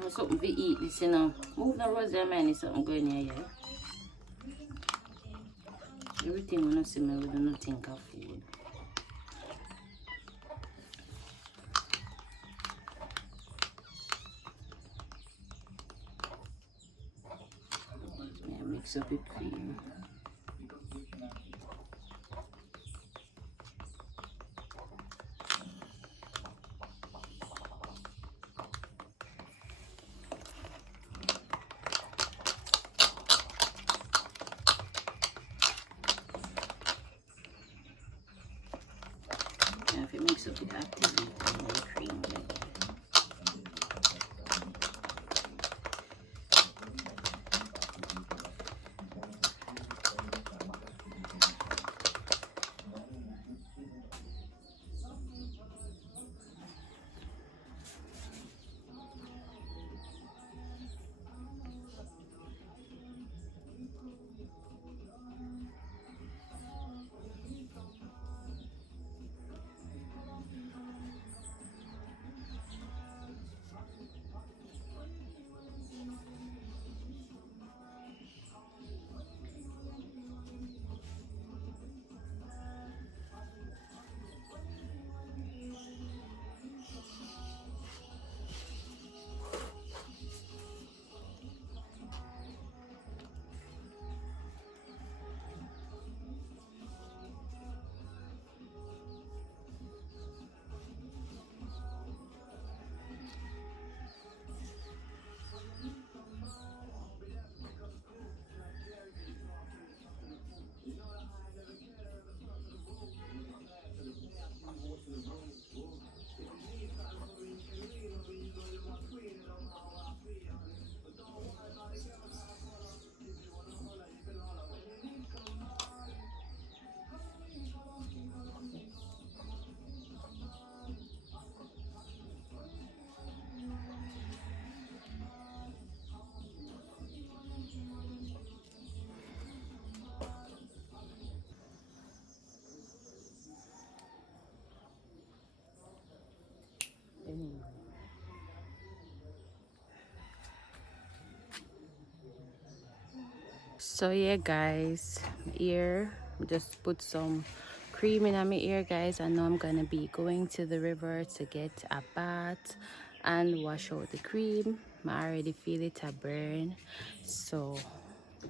know something to eat this, you know. Move the rose there, man. It's something going here, yeah. Everything when I see me, we don't think of food. Yeah, mix up the cream. If it makes up the activity and the cream. So yeah guys, ear just put some cream in my ear guys. I know I'm gonna be going to the river to get a bath and wash out the cream. I already feel it a burn, so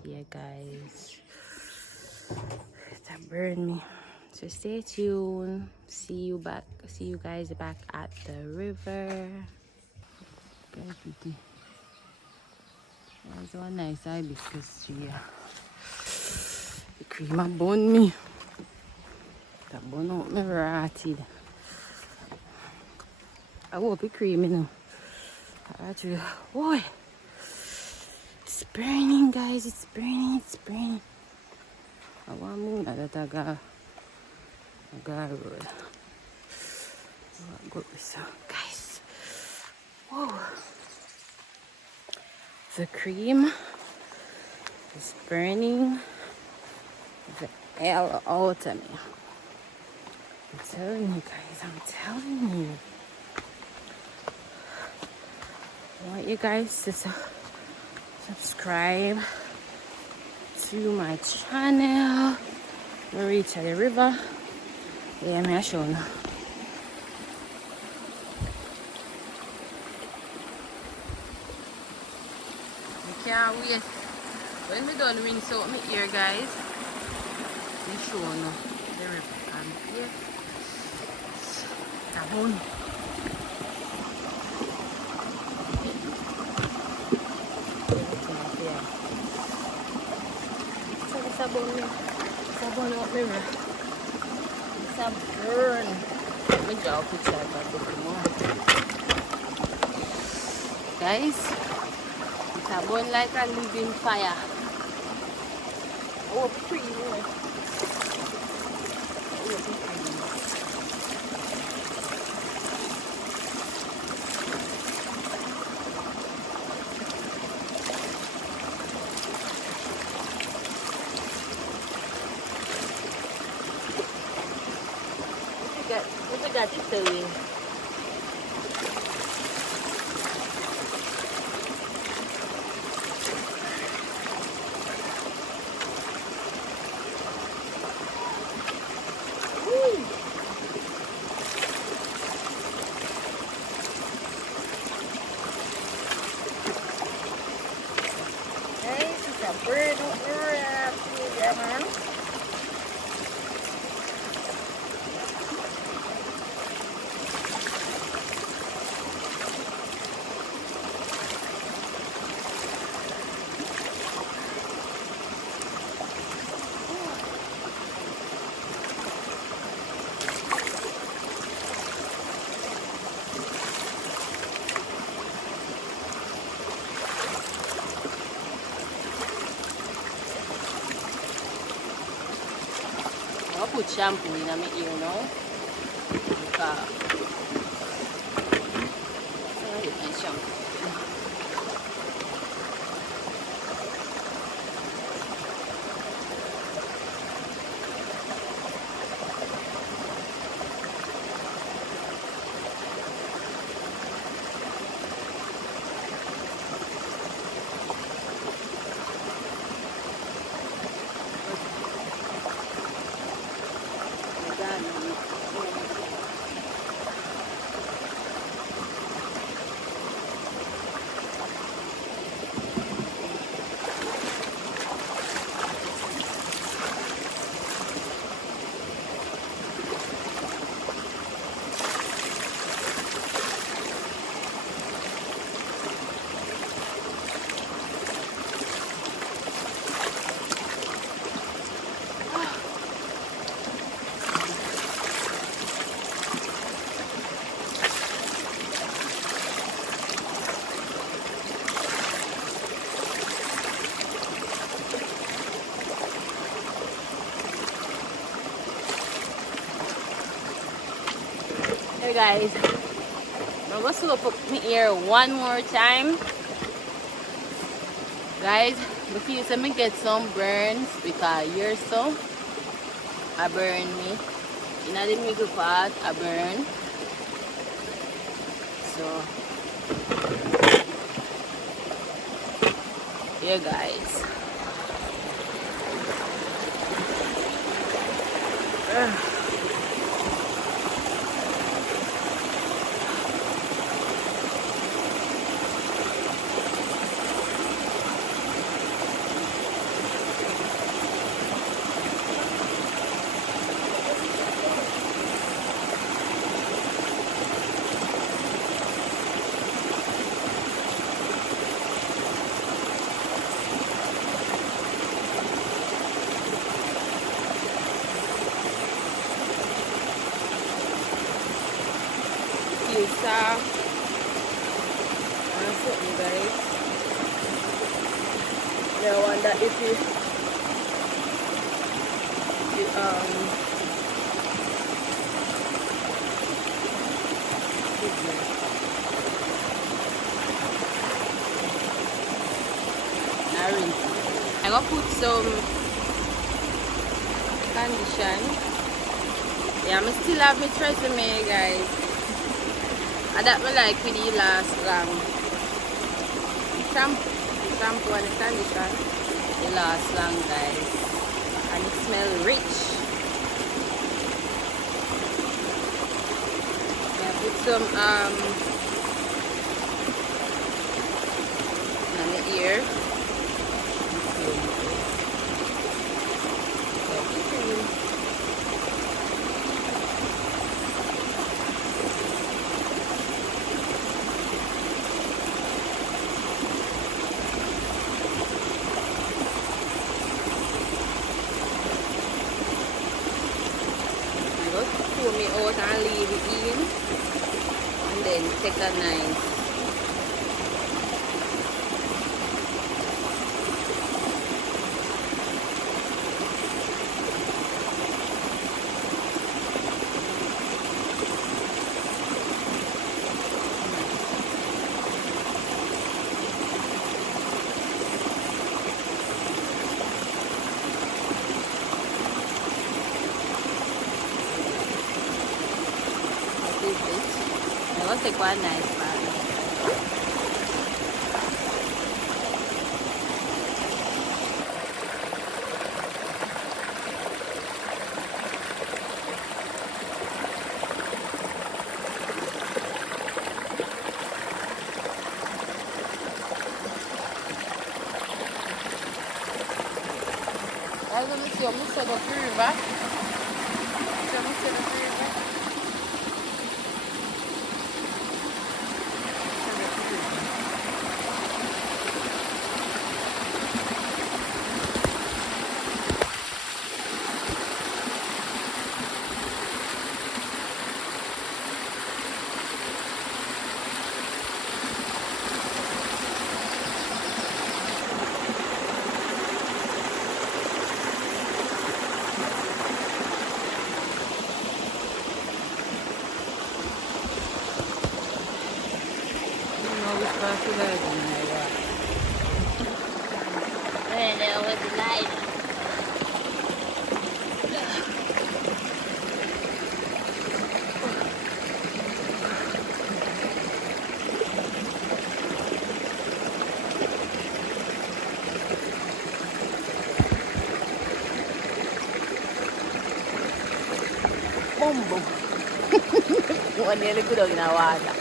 yeah guys, it a burn me. So stay tuned. See you guys back at the river. Okay, pretty. There's one nice hibiscus tree. The cream a bun me. That bun out me rotted. I hope it creamy now. Actually, boy, it's burning guys, it's burning, it's burning. I want more that I got road. Go this guys. Whoa. The cream is burning the hell out of me. I'm telling you guys, I'm telling you. I want you guys to subscribe to my channel. We reach the river. Yeah, I'm show now. Can't wait. When we done rinse out my ear guys, we show now the river and yeah, it's a bone. So it's a bone here. It's a bone out river. It's a burn. Let me draw a picture of a bit more. Guys, it's a burn like a living fire. Oh, pretty. Oh, pretty. What we got to do? put shampoo in my ear now. Because I get my shampoo. Hey guys, I'm going to soap up my ear one more time. Guys, I feel so me get some burns because ear so I burn me. In the middle part I burn. So yeah guys. Soft and something guys. I wonder if it I'm gonna put some condition. Yeah, I still have my tresemme guys. And that me like with the last long. The shampoo and the conditioner, the last long guys. And it smells rich. Yeah, put some on the ear. Pull me out and leave it in, and then take a knife. I'm going to take one nice part. Guys, let me see. I'm going to set up the river. know which part should I do now. And there was the light. Boom, boom. One nearly good in the water.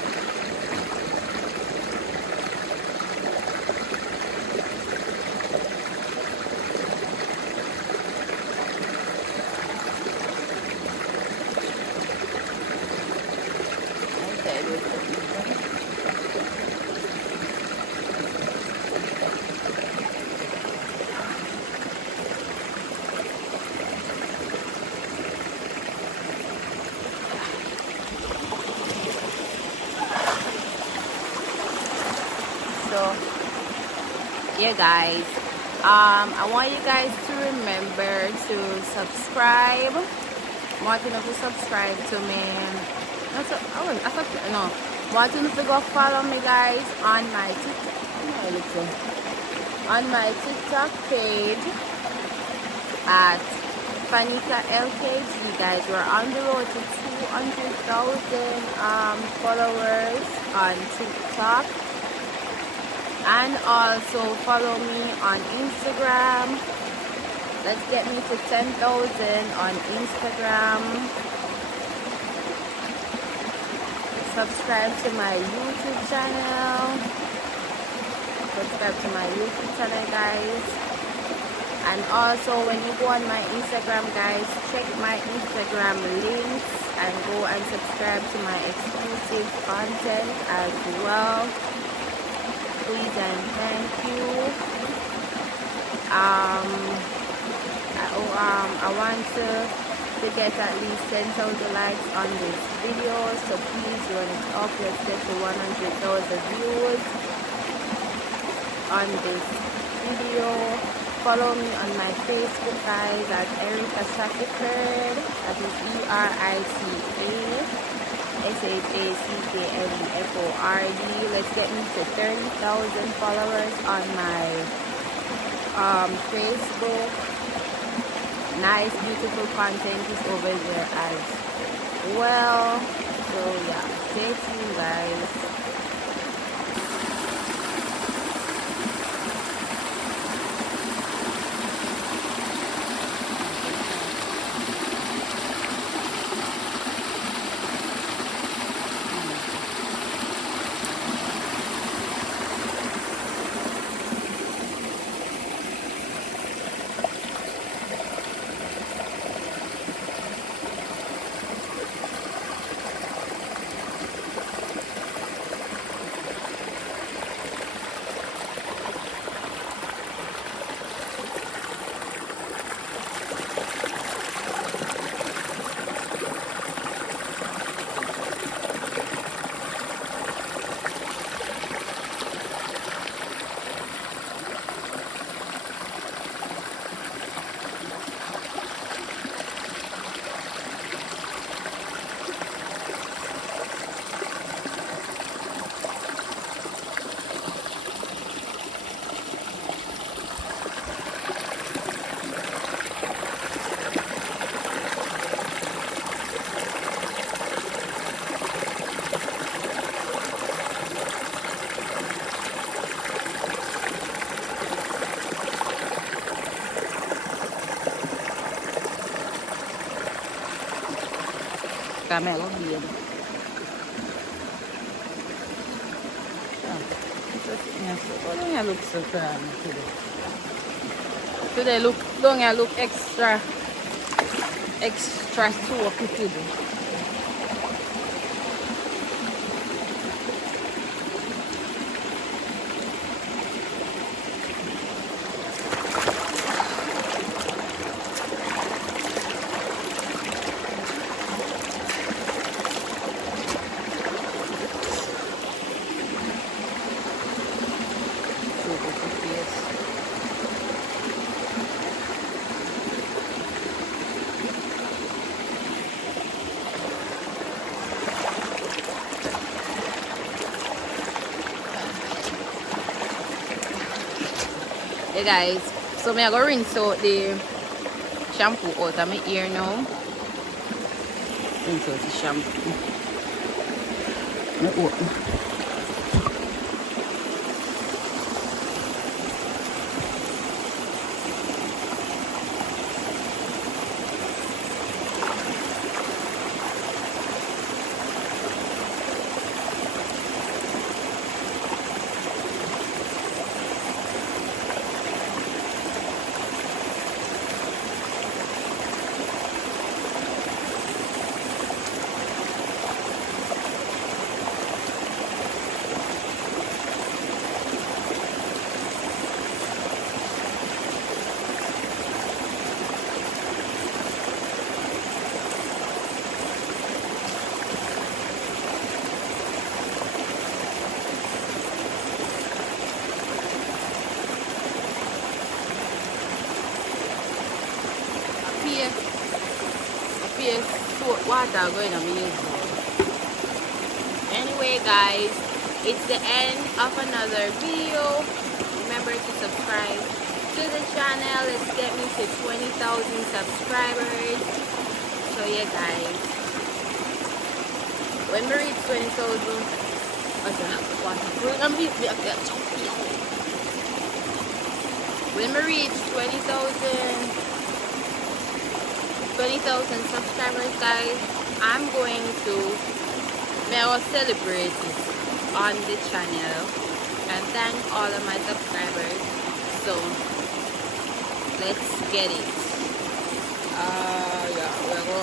So yeah guys, I want you guys to remember to subscribe. I want you to subscribe to me. No, I want you to go follow me guys on my TikTok, page at Fanika LKG guys. We're on the road to 200,000 followers on TikTok. And also follow me on Instagram. Let's get me to 10,000 on Instagram. Subscribe to my YouTube channel. Guys. And also when you go on my Instagram guys, check my Instagram links and go and subscribe to my exclusive content as well. Please and thank you. I want to get at least 10,000 likes on this video, so please run it up. Let's get to 100,000 views on this video. Follow me on my Facebook guys at Erica Shackelford. That is ERICASHACKLEFORD. Let's get me to 30,000 followers on my Facebook. Nice beautiful content is over there as well. So yeah, stay tuned guys. Camelo here. Don't look so grand today. Today don't look extra soapy today. Hey guys, so I'm gonna rinse out the shampoo out of my ear now. Rinse out the shampoo. Let me open. Appear water going on me. Anyway guys, it's the end of another video. Remember to subscribe to the channel. Let's get me to 20,000 subscribers. So yeah guys, when we reach 20,000, when we reach 20,000 subscribers guys, I'm going to celebrate it on the channel and thank all of my subscribers. So let's get it. Yeah, we'll go